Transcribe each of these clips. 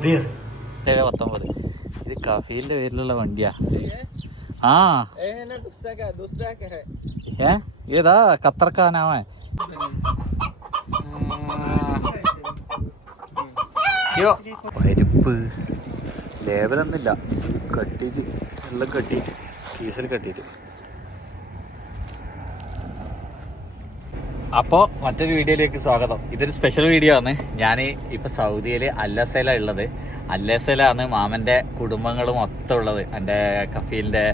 പുതിയത് ഏഴ് പത്തൊമ്പത്. ഇത് കഫീലിന്റെ പേരിലുള്ള വണ്ടിയാ. ആ. ഏ ഏതാ? ഖത്തർക്കാനാവേ. പരിപ്പ്. ലേബലൊന്നുമില്ല. കട്ടിയിട്ട് എല്ലാം കട്ടിയിട്ട് ഡീസൽ കട്ടിയിട്ട്. അപ്പോൾ മറ്റൊരു വീഡിയോയിലേക്ക് സ്വാഗതം. ഇതൊരു സ്പെഷ്യൽ വീഡിയോ ആണ്. ഞാൻ ഇപ്പൊ സൗദിയിൽ അല്ലസേല ഉള്ളത്. അല്ലസേലാണ് മാമന്റെ കുടുംബങ്ങളും മൊത്തം ഉള്ളത്. എന്റെ കഫീലിന്റെ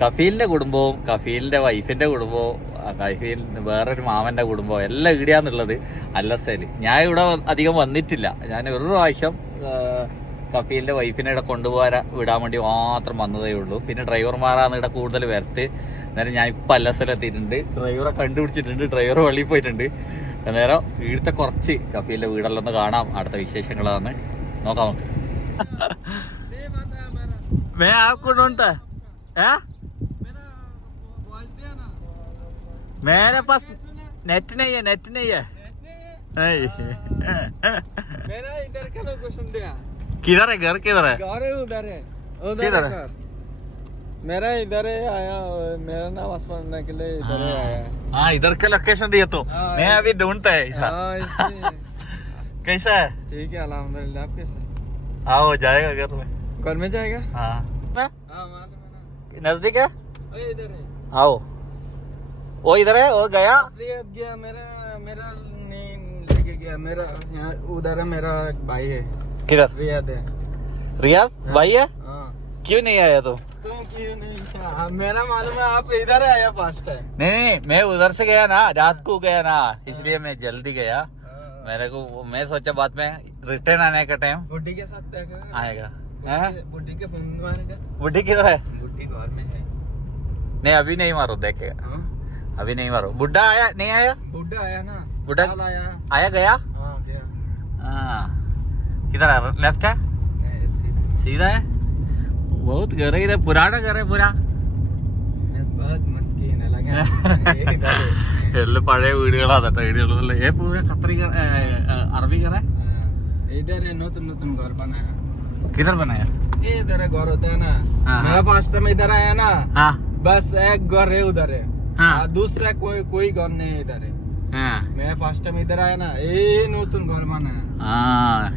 കഫീലിന്റെ കുടുംബവും കഫീലിന്റെ വൈഫിന്റെ കുടുംബവും കഫീൽ വേറൊരു മാമന്റെ കുടുംബവും എല്ലാം ഇവിടെയാന്നുള്ളത് അല്ലസേൽ ഞാൻ ഇവിടെ അധികം വന്നിട്ടില്ല. ഞാൻ ഒരു പ്രാവശ്യം കഫീലിന്റെ വൈഫിനെ ഇവിടെ കൊണ്ടുപോകാൻ വിടാൻ വേണ്ടി മാത്രം വന്നതേ ഉള്ളൂ. പിന്നെ ഡ്രൈവർമാരാണ് ഇവിടെ കൂടുതൽ വരത്ത്. അന്നേരം ഞാൻ ഇപ്പം അല്ലസലെത്തിയിട്ടുണ്ട് ഡ്രൈവറെ കണ്ടുപിടിച്ചിട്ടുണ്ട് ഡ്രൈവർ വെളിയിൽ പോയിട്ടുണ്ട് അന്നേരം ഇവിടുത്തെ കുറച്ച് കഫീലിന്റെ വീടെല്ലാം ഒന്ന് കാണാം അടുത്ത വിശേഷങ്ങളാണ് നോക്കാം നമുക്ക് ये बात है हमारा मैं आपको ढूंढता है मेरा वॉइस दिया ना मेरे पास नेट नहीं है नेट नहीं है नहीं मेरा इधर का लोकेशन दिया किधर है घर किधर है घर है उधर है उधर किधर है है? घर मेरा इधर है आया मेरा नाम पढ़ने के लिए इधर है आया। हाँ इधर का लोकेशन दिया तो। हाँ, मैं अभी ढूंढता है इधर। हाँ कैसा है? ठीक है अल्हम्दुलिल्लाह आप कैसे आओ जाएगा घर में। घर में जाएगा? हाँ। हाँ मालूम है नज़दीक है? ओए इधर है। आओ। वो इधर है वो गया? रियाद गया मेरा मेरा नहीं लेके गया मेरा यहाँ उधर है मेरा एक भाई है। किधर? रियाद है। रियाज भाई है? हाँ। क्यों नहीं आया तुम हाँ, मेरा मालूम है आप इधर आया फ़र्स्ट है। नहीं नहीं मैं उधर से गया ना रात को गया ना इसलिए मैं जल्दी गया। हाँ। मेरे को मैं सोचा बाद में रिटर्न आने का टाइम बुढ़ी के साथ आएगा। हैं? बुढ़ी के बुढ़ी किधर है? बुढ़ी घर में है। नहीं अभी नहीं मारो देखेगा हाँ? अभी नहीं मारो। बुढ़ा आया नहीं आया? बुढ़ा आया ना। बुढ़ा- आया। आया गया? हाँ गया। हाँ। किधर है? लेफ़्ट है। सीधा है? बहुत घर है इधर पुराना घर है पूरा मैं बहुत मस्कीन है लगा इधर है। എല്ലാം പഴയ വീടുകളാണ് കേട്ടോ വീടുകളല്ലേ ഏ പൂര ഖത്തറി घर, ए, ए, अरबी घर है हाँ, इधर है नूतन नूतन घर बनाया किधर बनाया ये इधर है घर होता है ना हाँ, मेरा फर्स्ट टाइम इधर आया ना हाँ बस एक घर है उधर है हाँ। हाँ, दूसरा कोई कोई घर नहीं है इधर है हाँ मैं फर्स्ट टाइम इधर आया ना ये नूतन घर बनाया ആ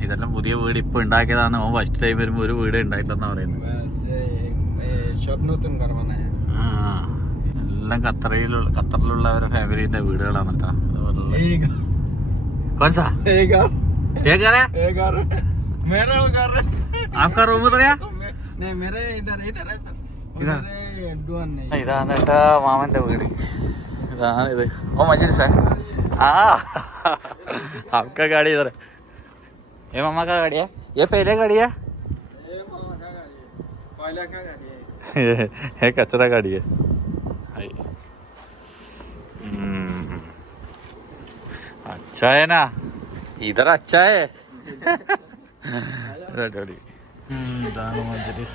ഇതെല്ലാം പുതിയ വീട് ഇപ്പൊ ഉണ്ടാക്കിയതാണ് ഓൻ ഫസ്റ്റ് ടൈം വരുമ്പോ ഒരു വീട് ഉണ്ടായിട്ടെന്നാ പറയുന്നത് बस ये, ये सब नूतन घर बनाया ആ, എല്ലാം ഖത്തറിലുള്ള ഖത്തറിലുള്ള അവരുടെ ഫാമിലിന്റെ വീടുകളാണ് കേട്ടോ അതുപോലുള്ള ये घर കോൺസാ ये घर ये घर है ये घर मेरा घर है आपका रूम उधर है मे- नहीं मेरे इधर इधर है इधर? उधर है डुअन नहीं ഇതാണ് കേട്ടാ മാമന്റെ വീട് ഇതാണ് ഇത് ഓ മജിൽസ് आपका गाड़ी इधर। है ये मामा का गाड़ी है? ये पहले गाड़ी है? ये कचरा गाड़ी है। हम्म, अच्छा है ना? इधर अच्छा है। इधर थोड़ी। हम्म, मजलिस।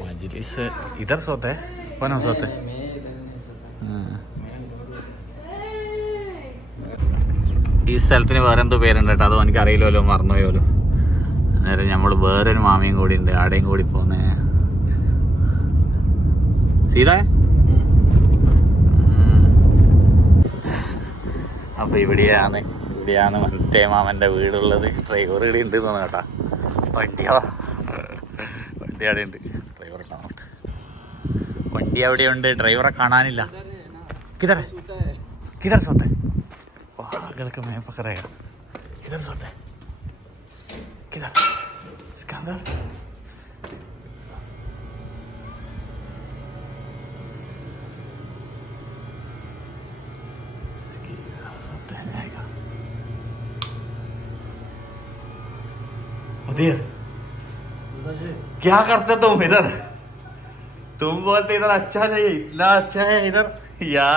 मजलिस इधर सोते है? कौन सोते है? ഈ സ്ഥലത്തിന് വേറെ എന്തോ പേരുണ്ട് കേട്ടോ. അതോ എനിക്ക് അറിയില്ലല്ലോ മറന്നുപോയല്ലോ അന്നേരം നമ്മൾ വേറൊരു മാമയും കൂടി ഉണ്ട്. ആടെയും കൂടി പോന്നേ. സീത? അപ്പോൾ ഇവിടെയാണ്. ഇവിടെയാണ് മറ്റേ മാമന്റെ വീടുള്ളത്. ഡ്രൈവർ ഇവിടെ ഉണ്ട് തോന്നുന്നു കേട്ടാ. വണ്ടിയോ? വണ്ടി അവിടെ ഉണ്ട്. ഡ്രൈവർ കാണാത്ത വണ്ടി അവിടെ ഉണ്ട്. ഡ്രൈവറെ കാണാനില്ല. കിതറേ. കിതറേ സ്വത്തേ. पकड़ के मैं पकड़ेगा किधर सोते किधर? इसके अंदर? क्या करते तुम इधर? तुम बोलते इधर अच्छा नहीं इतना अच्छा है इधर? या।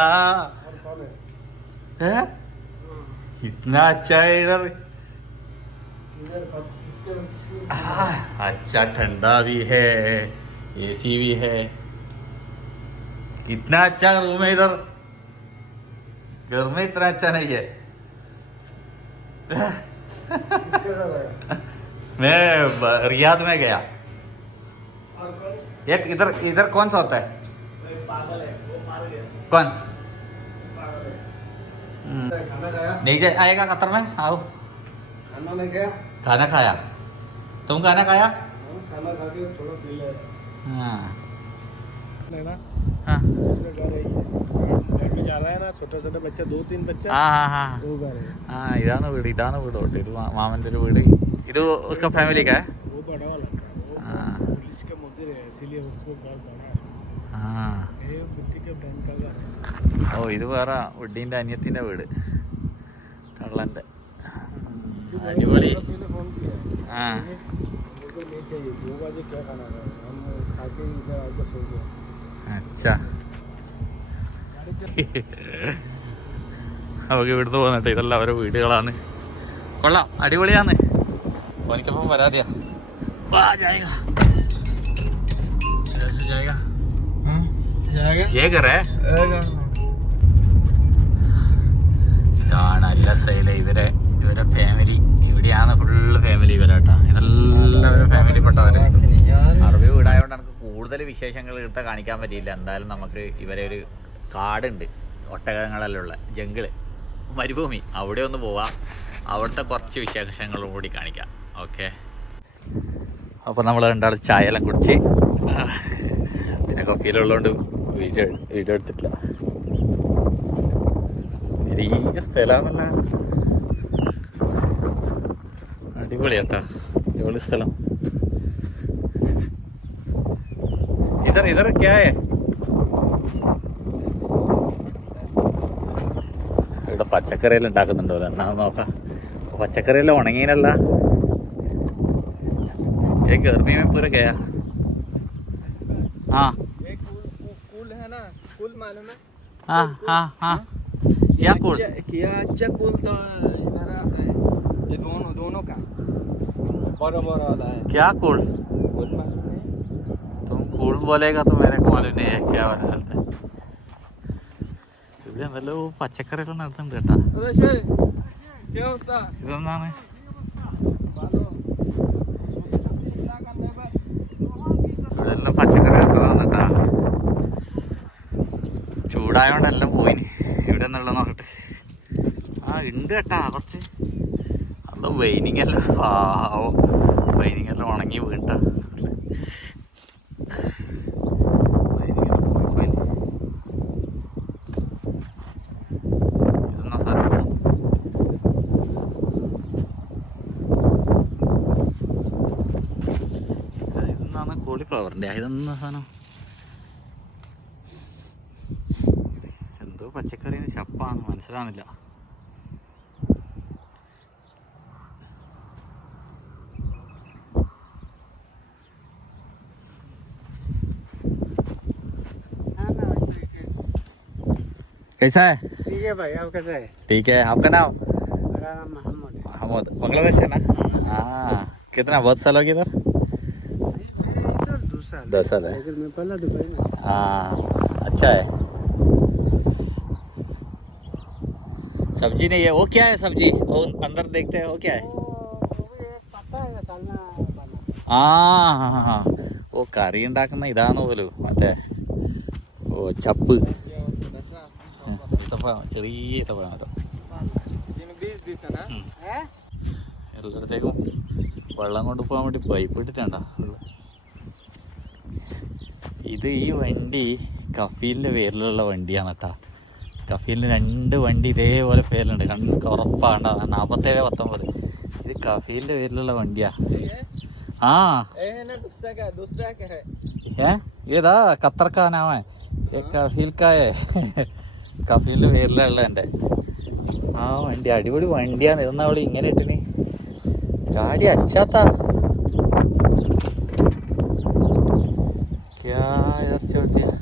है? इतना अच्छा है इधर। अच्छा ठंडा भी है एसी भी है। कितना अच्छा रूम है इधर। घर में इतना अच्छा नहीं है। मैं रियाद में गया। एक इधर इधर कौन सा होता है? कौन खाना खाया नहीं आएगा कतर में? आओ। खाना नहीं गया खाना खाया? तुम खाना खाया? हाँ, खाना खा के थोड़ा पी दो तीन बच्चे हाँ हाँ हाँ।, हाँ तो उसका फैमिली का है? वो बड़ा वाला। हाँ। मुद्दे उसको है। ഓ ഇത് വേറെ വെഡീന്റെ അനിയത്തിന്റെ വീട്. തള്ളന്റെ. അടിപൊളി. നമുക്ക് ഇവിടുന്ന് പോകുന്നുണ്ട് ഇതെല്ലാം അവരെ വീടുകളാണ്. കൊള്ളാം. അടിപൊളിയാന്ന് എനിക്കപ്പം പരാതിയാ. ജായക ജായക. ഏകറേ? ഇതാണ് അല്ലസയിലെ ഇവരെ ഇവരെ ഫാമിലി ഇവിടെയാണ് ഫുള്ള് ഫാമിലി ഇവരാട്ടാ ഇതെല്ലാവരും ഫാമിലി പെട്ടവരെ. അറബി വീടായതുകൊണ്ട് നമുക്ക് കൂടുതൽ വിശേഷങ്ങൾ ഇട്ട് കാണിക്കാൻ പറ്റിയില്ല. എന്തായാലും നമുക്ക് ഇവരെ ഒരു കാടുണ്ട്. ഒട്ടകങ്ങളെല്ലാം ഉള്ള. ജംഗിൾ. മരുഭൂമി. അവിടെ ഒന്ന് പോവാം. അവിടുത്തെ കുറച്ച് വിശേഷങ്ങളും കൂടി കാണിക്കാം. ഓക്കെ. അപ്പോൾ നമ്മൾ രണ്ടാൾ ചായ എല്ലാം കുടിച്ച് പിന്നെ കപ്പിയിലുള്ളതുകൊണ്ട് വീഡിയോ വീഡിയോ എടുത്തിട്ടില്ല വലിയ സ്ഥലമാണല്ല അടിപൊളിയാട്ടാ അടിപൊളി സ്ഥലം ഇതർ ഇതർ ക്യാ ഹേ ഇവിടെ പച്ചക്കറിയെല്ലാം ഉണ്ടാക്കുന്നുണ്ടോ എന്നാ നോക്കാം പച്ചക്കറിയെല്ലാം ഉണങ്ങിയല്ല ये गर्मी में पूरा गया हाँ मालूम है हाँ हाँ हाँ क्या कूल अच्छा- क्या अच्छा कूल तो इधर आता है ये दोनों दोनों का बड़ा बड़ा वाला है क्या कूल कूल मालूम नहीं तुम कूल बोलेगा तो मेरे को मालूम नहीं है क्या वाला हालत है ഇവിടെ നല്ല പച്ചക്കറിയെല്ലാം നടത്തുന്നുണ്ട് കേട്ടാ अरे शे क्या उसका ഇതൊന്നാണ് बालो ഇവിടെ എല്ലാം പച്ചക്കറി നടത്തുന്നതാണ് കേട്ടാ എല്ലാം പോയിന്. ഇവിടെ നിന്നുള്ള നോക്കട്ടെ. ആ ഉണ്ട് കേട്ടാ കുറച്ച്. അത് വൈനിങ് എല്ലാം. വൈനിങ് എല്ലാം ഉണങ്ങി ഇതെന്നാണ് കോളിഫ്ലവറിന്റെ ഇതെന്താ സാധനം? പച്ചക്കറിന് ചപ്പാണ് മനസ്സിലാവുന്നില്ല कैसा है ठीक है भाई आप कैसा है ठीक है आपका नाम मेरा नाम मोहम्मद है महमूद बांग्लादेश है ना हाँ कितना बहुत साल हो गया इधर इधर दूसरा दस साल है लेकिन मैं पहला दुबई में हाँ अच्छा है सब्जी नहीं है वो क्या है सब्जी वो अंदर देखते हैं वो क्या है पता है सालना ആ ഹാ, ഹാ, ഹാ. ഓ കറി ഉണ്ടാക്കുന്ന ഇതാണ് പോലും മറ്റേ ഓ ചപ്പ് ഈത്തപ്പഴം ചെറിയ ഈത്തപ്പഴം കേട്ടോ എല്ലായിടത്തേക്കും വെള്ളം കൊണ്ട് പോകാൻ വേണ്ടി പൈപ്പ് ഇട്ടിട്ടുണ്ടോ ഇത് ഈ വണ്ടി കഫീലിൻ്റെ പേരിലുള്ള വണ്ടിയാണ് കേട്ടോ കഫീലിന് രണ്ട് വണ്ടി ഇതേപോലെ പേരിലുണ്ട്. കണ്ട് ഉറപ്പാണ്. നാൽപ്പത്തേഴ് പത്തൊമ്പത്. ഇത് കഫീലിന്റെ പേരിലുള്ള വണ്ടിയാ. ആ. ഏ ഏതാ? കത്തർക്കാനാവേ കഫീൽക്കായേ. കഫീലിന്റെ പേരിലുള്ള എന്റെ. ആ വണ്ടി അടിപൊളി വണ്ടിയാണ്. ഇതൊന്നാ അവൾ ഇങ്ങനെ ഇട്ടിന്? ഗാഡി അച്ചാത്ത Yeah, that's your deal.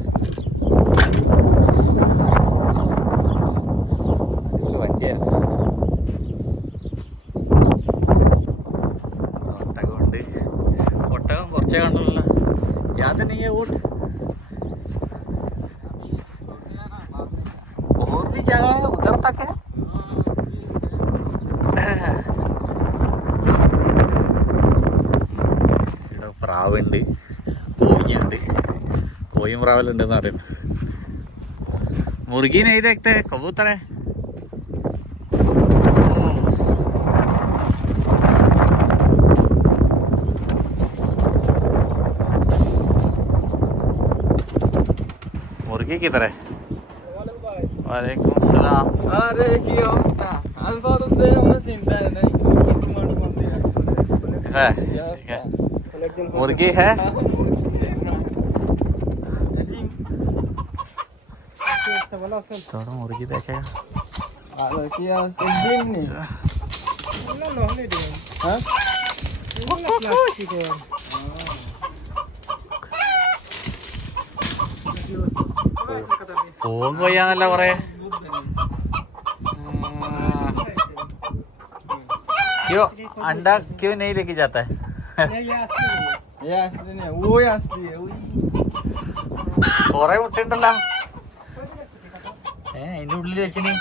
പ്രാവുണ്ട് കോഴിയുണ്ട് കോയും പ്രാവലുണ്ടെന്ന് പറയും മുറുകി നെയ് തേക്തേ കബൂത്തറേ मुर्गी किधर है वालेकुम सलाम अरे की अवस्था अल्फा तो दे हम जिंदा है नहीं कुछ मालूम नहीं है है मुर्गी है थोड़ा मुर्गी देखेगा പോകും കൊയ്യാന്നല്ല കൊറേ क्यों अंडा क्यों नहीं लेके जाता है കൊറേ മുട്ടയുണ്ടല്ലോ ഏ അതിന്റെ ഉള്ളിൽ വെച്ചിന്.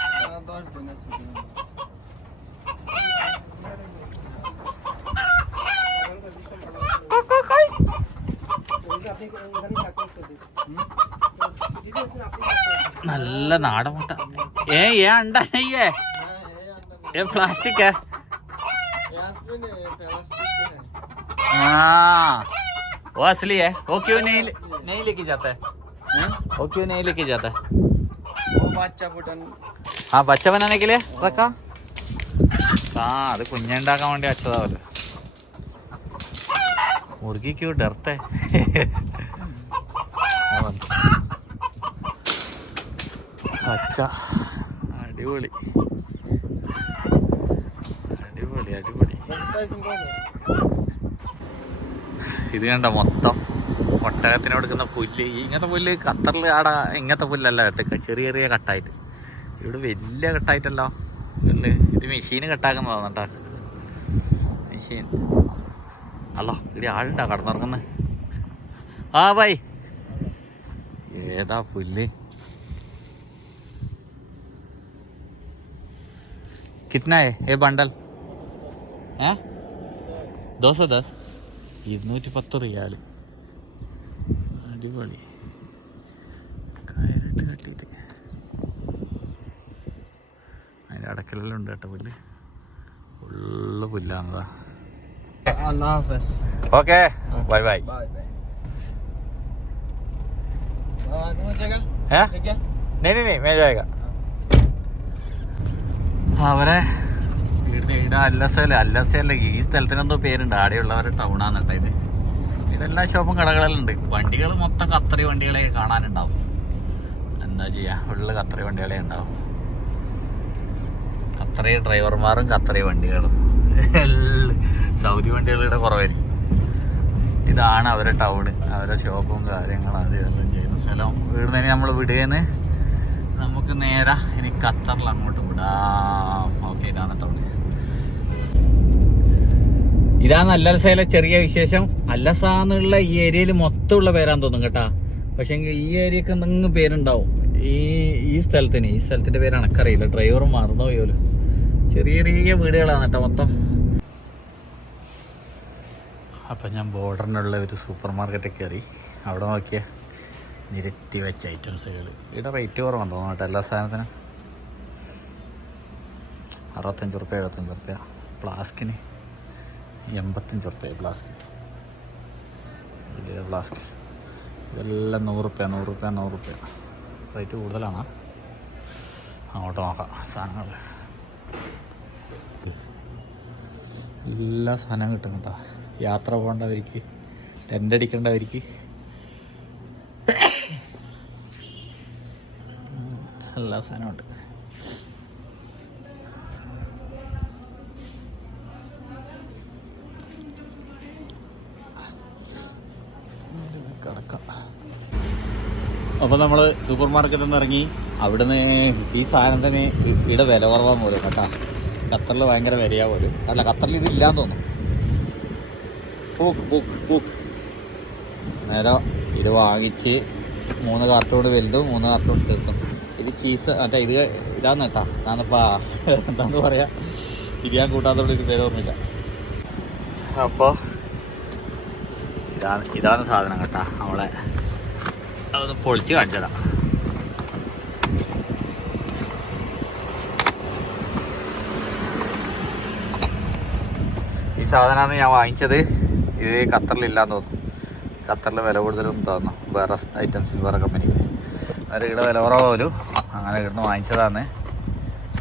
നല്ല നാടൻ മുട്ട. ഏ ഏ അണ്ടേ ഏ പ്ലാസ്റ്റിക്കാ ആ. वो असली है वो क्यों नहीं नहीं लेके जाता है हैं? वो क्यों नहीं लेके जाता है वो बच्चा फुटन हाँ बच्चा बनाने के लिए रखा हाँ അത് കുഞ്ഞുണ്ടാക്കാൻ വേണ്ടി വെച്ചതാവല്ലോ മുറുകി ക്യൂ ഡർത്തെ അച്ഛ അടിപൊളി അടിപൊളി അടിപൊളി ഇത് കണ്ട മൊത്തം ഒട്ടകത്തിന് കൊടുക്കുന്ന പുല്ല് ഈ ഇങ്ങനത്തെ പുല്ല് ഖത്തറിൽ ആടെ ഇങ്ങനത്തെ പുല്ലല്ല കേട്ടോ ചെറിയ ചെറിയ കട്ടായിട്ട് ഇവിടെ വലിയ കട്ടായിട്ടല്ലോ ഉണ്ട് ഇത് മെഷീന് കട്ടാക്കുന്നതാണ് കേട്ടോ മെഷീൻ അല്ല ഇവിടെ ആളുണ്ടാ കടന്നിറങ്ങുന്നത് ആ ബൈ ഏതാ പുല്ല് कितना है ये बंडल है दो सौ दस ഇരുന്നൂറ്റി പത്ത് റിയാല് അടിപൊളി കയറിട്ട് കെട്ടിയിട്ട് അതിൻ്റെ അടക്കലെല്ലാം ഉണ്ട് കേട്ടോ പുല്ല് ഫുള്ള് പുല്ലാണതാ अल्लाह हाफिज okay bye bye bye bye हाँ जगह ഏ ठीक है नहीं नहीं नहीं मैं जाएगा അവരെ ഇവിടെ ഇവിടെ അല്ലസല അല്ലസല്ല ഈ സ്ഥലത്തിന് എന്തോ പേരുണ്ട്. ആടെയുള്ളവരെ ടൗണാണ് കേട്ടോ ഇത്. ഇവിടെ എല്ലാ ഷോപ്പും കടകളെല്ലാം വണ്ടികൾ മൊത്തം കത്തറി വണ്ടികളെ കാണാനുണ്ടാവും. എന്താ ചെയ്യാ? ഉള്ള കത്തറി വണ്ടികളെ ഉണ്ടാവും. കത്തറി ഡ്രൈവർമാരും കത്തറി വണ്ടികളും. എല്ലാം സൗദി വണ്ടികളുടെ കുറവായിരിക്കും ഇതാണ് അവരെ ടൗണ് അവരെ ഷോപ്പും കാര്യങ്ങളും അത് ഇതെല്ലാം ചെയ്യുന്ന സ്ഥലം. വീടുന്നതിന് നമ്മൾ വിടുകയെന്ന് നമുക്ക് നേരെ ഇനി ഖത്തറിൽ അങ്ങോട്ട് വിടാം. ഓക്കെ ഇതാണ് ടൗണ് ഇതാണ് അല്ലൽസയിലെ ചെറിയ വിശേഷം. അല്ലസ എന്നുള്ള ഈ ഏരിയയിൽ മൊത്തമുള്ള പേരാന്ന് തോന്നും കേട്ടാ. പക്ഷെ ഈ ഏരിയക്ക് എന്തെങ്കിലും പേരുണ്ടാവും. ഈ ഈ സ്ഥലത്തിന് ഈ സ്ഥലത്തിന്റെ പേര് എനക്കറിയില്ല ഡ്രൈവർ മറന്നു ചെറിയ ചെറിയ വീടുകളാണ് കേട്ടോ മൊത്തം. അപ്പം ഞാൻ ബോർഡറിനുള്ള ഒരു സൂപ്പർ മാർക്കറ്റിൽ കയറി. അവിടെ നോക്കിയ നിരത്തി വെച്ച ഐറ്റംസുകൾ ഇവിടെ റേറ്റ് കുറവാണ് തോന്നുന്നു കേട്ടോ എല്ലാ സാധനത്തിനും. അറുപത്തഞ്ച് റുപ്യ എഴുപത്തഞ്ച് റുപ്യ ഫ്ലാസ്കിന് എൺപത്തഞ്ച് ഉറുപ്പ്യ ഫ്ലാസ്ക് വലിയ ഫ്ലാസ്ക് ഇതെല്ലാം നൂറുപ്യ നൂറുപ്യ നൂറുപ്യ. റുപ്യ നൂറ് റുപ്യ റേറ്റ് കൂടുതലാണ് അങ്ങോട്ട് നോക്കാം. സാധനങ്ങൾ എല്ലാ സാധനവും കിട്ടും കേട്ടോ. യാത്ര പോകേണ്ടവർക്ക് ടെന്റ് അടിക്കേണ്ടവർക്ക്. എല്ലാ സാധനവും ഉണ്ട്. അപ്പോൾ നമ്മൾ സൂപ്പർ മാർക്കറ്റിൽ നിന്ന് ഇറങ്ങി അവിടുന്ന് ഈ സാധനത്തിന് ഇവിടെ വില കുറവാന്ന് പോലും. കേട്ടാ ഖത്തറിൽ ഭയങ്കര വിലയാ പോലും. അല്ല ഖത്തറിൽ ഇതില്ലാന്ന് തോന്നുന്നു. പൂക്ക് നേരെ ഇത് വാങ്ങിച്ച് മൂന്ന് കാർട്ടൂൺ വലുതും മൂന്ന് കാർട്ടൂൺ ചെറുതും. ഇത് ചീസ് മറ്റേ ഇത് ഇതാന്ന് കേട്ടാ ഞാനിപ്പാ എന്താന്ന് പറയാ ഇരിയാൻ കൂട്ടാത്തോട് ഒരു പേര് ഓർമ്മയില്ല അപ്പോൾ ഇതാണ് ഇതാണ് സാധനം കേട്ടാ നമ്മളെ അതൊന്ന് പൊളിച്ച് കാണിച്ചതാ ഈ സാധനമാണ് ഞാൻ വാങ്ങിച്ചത്. ഇത് ഖത്തറിലില്ലാന്ന് തോന്നുന്നു. ഖത്തറിൽ വില കൂടുതലും തോന്നുന്നു. വേറെ ഐറ്റംസ് വേറെ കമ്പനി അന്നേരം ഇവിടെ വില കുറവാലും അങ്ങനെ ഇവിടുന്ന് വാങ്ങിച്ചതാണ്.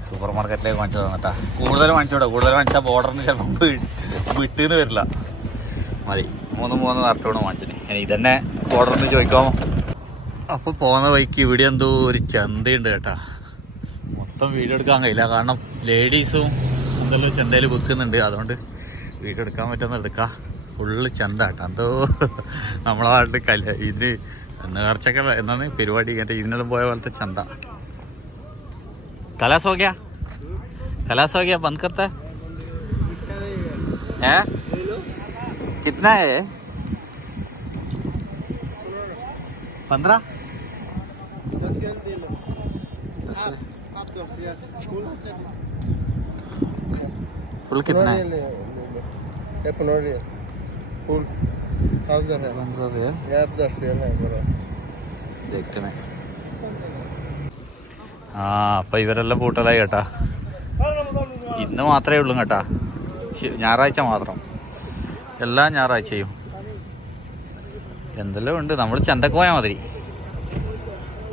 സൂപ്പർ മാർക്കറ്റിലേക്ക് വാങ്ങിച്ചതാണ് കേട്ടോ. കൂടുതൽ വാങ്ങിച്ചോട്ടെ കൂടുതൽ വാങ്ങിച്ചാൽ ബോർഡറിന് ചിലപ്പോൾ വിട്ടീന്ന് വരില്ല. മതി. മൂന്ന് മൂന്ന് കാർട്ടൂണ് വാങ്ങിച്ചിട്ട് ഇനി ഇതന്നെ ബോർഡറിന് ചോദിക്കാമോ? അപ്പോൾ പോകുന്ന വഴിക്ക് ഇവിടെ എന്തോ ഒരു ചന്തയുണ്ട് കേട്ടാ മൊത്തം വീഡിയോ എടുക്കാൻ കഴിയില്ല കാരണം ലേഡീസും എന്തെല്ലാം ചന്തയിൽ വിൽക്കുന്നുണ്ട് അതുകൊണ്ട് വീഡിയോ എടുക്കാൻ പറ്റുന്ന എടുക്കാം ഫുള്ള് ചന്ത കേട്ടോ എന്തോ നമ്മളെ നാട്ടിൽ കല്യ ഇത് നേർച്ചക്കല്ല എന്നാണ് പരിപാടി ഇങ്ങനത്തെ ഇതിനെല്ലാം പോയ പോലത്തെ ചന്ത कलास हो गया कलास हो गया बंद करता है हैं? कितना है ये? पंद्रह फुल कितना है ये पंद्रह रियल फुल थाउजेंड है पंद्रह रियल ये आप दस रियल है बड़ा देखते हैं ആ അപ്പം ഇവരെല്ലാം കൂട്ടലായി കേട്ടാ ഇന്ന് മാത്രമേ ഉള്ളൂ കേട്ടാ ശ- ഞായറാഴ്ച മാത്രം എല്ലാ ഞായറാഴ്ചയും എന്തെല്ലാം ഉണ്ട് നമ്മൾ ചന്തക്ക് പോയാൽ മാതിരി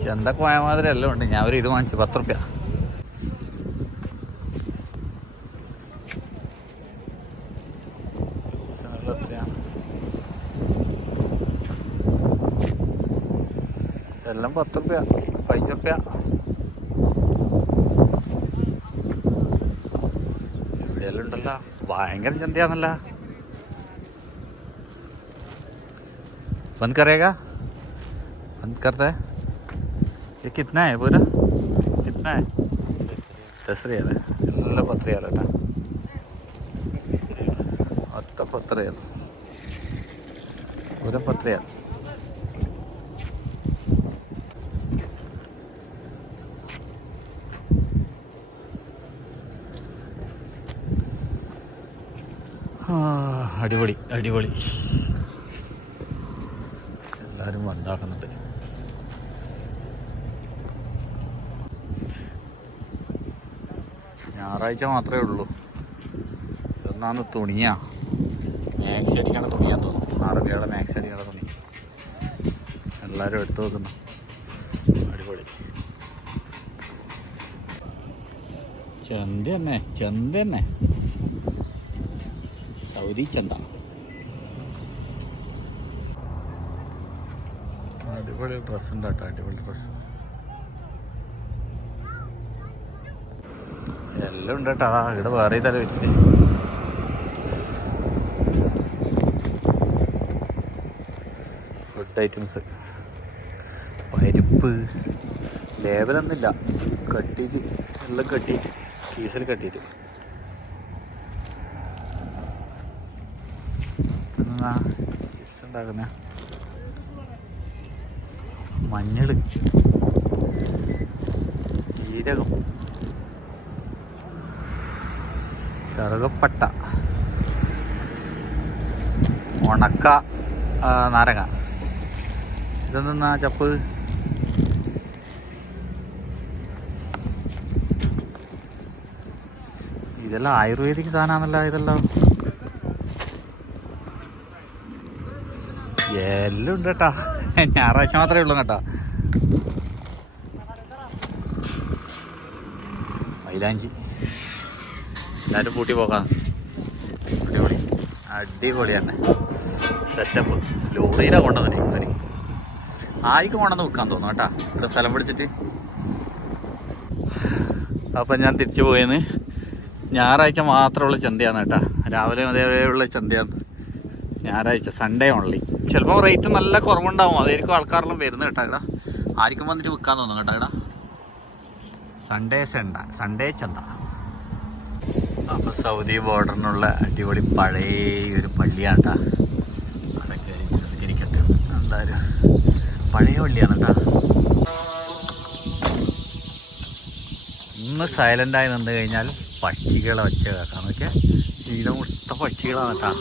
ചന്തക്ക് പോയാൽ മാതിരി എല്ലാം ഉണ്ട് ഞാൻ ഒരു ഇത് വാങ്ങിച്ചു പത്ത് റുപ്യ റുപ്യ പതിനഞ്ച് റുപ്യ ഇവിടെയെല്ലാം ഉണ്ടല്ലോ ഭയങ്കര ചന്തയാന്നല്ല बंद करेगा बंद कर दे ये कितना है पूरा कितना है दस रियल है എല്ലാം പത്ത് റിയാൽ കേട്ടാ ഒത്ത പത്ത് റിയാൽ പൂരം പത്ത് റിയാൽ അടിപൊളി അടിപൊളി. എല്ലാവരും ഉണ്ടാക്കുന്നുണ്ട് ഞായറാഴ്ച മാത്രമേ ഉള്ളൂ. എന്നാണ് തുണിയാ? മാക്സി അടിക്കണ തുണിയാ തോന്നുന്നു. ആറുകയുടെ മാക്സി അടിക്കണ തുണി. എല്ലാവരും എടുത്തു നോക്കുന്നു അടിപൊളി. ചന്ത തന്നെ ചന്ത തന്നെ. സൗദി ചന്ത അടിപൊളി ഡ്രസ് ഉണ്ട് കേട്ടോ അടിപൊളി ഡ്രസ് എല്ലാം ഉണ്ട് കേട്ടോ ഇവിടെ വേറെ തല വെച്ചിട്ട് ഫുഡ് ഐറ്റംസ് പരിപ്പ് ലേബലൊന്നുമില്ല. കട്ടിയിട്ട് എല്ലാം കട്ടിയിട്ട് കീസിൽ കട്ടിയിട്ട്. ചിപ്സ് ഉണ്ടാക്കുന്ന. മഞ്ഞൾ ജീരകം. കറുകപ്പട്ട. ഉണക്ക നാരങ്ങ. ഇതെന്താ ചപ്പ്? ഇതെല്ലാം ആയുർവേദിക് സാധനമാണല്ലോ ഇതെല്ലാം. എല്ലാം ഉണ്ട് കേട്ടാ ഞായറാഴ്ച മാത്രമേ ഉള്ളൂ കേട്ടാ. മൈലാഞ്ചി. എല്ലാവരും കൂട്ടി പോകാം. അടിപൊളി. അടിപൊളിയാണ്. സെറ്റപ്പ് ലോറിയിലാണ് കൊണ്ടുവന്നെ ഇവർ. ആർക്കും കൊണ്ടുവന്ന് വിൽക്കാൻ തോന്നുന്നു കേട്ടാ. ഇവിടെ സ്ഥലം പിടിച്ചിട്ട്. അപ്പം ഞാൻ തിരിച്ചു പോയെന്ന്. ഞായറാഴ്ച മാത്രമുള്ള ചന്തയാണ് കേട്ടാ. രാവിലെ അതേപോലെയുള്ള ചന്തയാണ്. ഞായറാഴ്ച സൺഡേ ഓൺലി ചിലപ്പോൾ റേറ്റ് നല്ല കുറവുണ്ടാവും. അതായിരിക്കും ആൾക്കാരെല്ലാം വരുന്നത് കേട്ടോ ഇവിടെ. ആർക്കും വന്നിട്ട് വിൽക്കാൻ തോന്നുന്നു കേട്ടോ സൺഡേ സെണ്ട സൺഡേ ചന്ത അപ്പോൾ സൗദി ബോർഡറിനുള്ള അടിപൊളി പഴയ ഒരു പള്ളിയാണ് കേട്ടോ അവിടെ കയറി നിസ്കരിക്കട്ടെ. എന്തായാലും പഴയ പള്ളിയാണ് കേട്ടോ. ഒന്ന് സൈലന്റായി നിന്ന് കഴിഞ്ഞാൽ പക്ഷികളെ ഒച്ച കേൾക്കാം. എന്നൊക്കെ ജീവിതം മുട്ട പക്ഷികളാണ് കേട്ടോ.